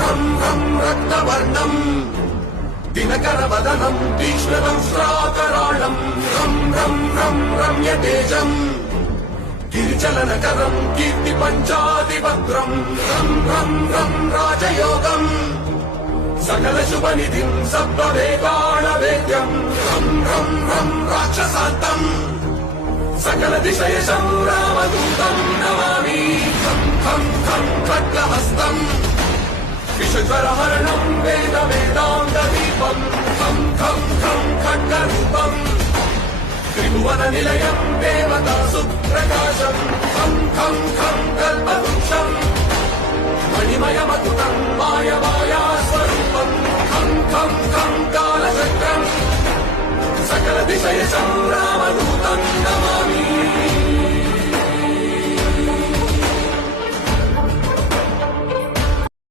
रं रं रक्तवर्णम् दिनकरवदनं तीक्ष्णदंष्ट्राकराळं रं रं रं रम्यतेजम् गिरिचलनकरं कीर्तिपञ्चादिभद्रं रं रं रं राजयोगम् सकलशुभनिधिं सप्तवेदाणवेद्यं रं रं रं राक्षसान्तम् सकलदिशयशं रामदूतं नमामि खं खं खं खड्गहस्तम् विषज्वरहरणं वेदवेदान्तदीपं खं खं खं खड्गरूपम् त्रिभुवननिलयं देवतासुप्रकाशं खं खं खं कल्पवृक्षम् मणिमयमतुतं मायमायास्वरूपं खं खं खं कालचक्रम् सकलदिशयशं रामदूतम्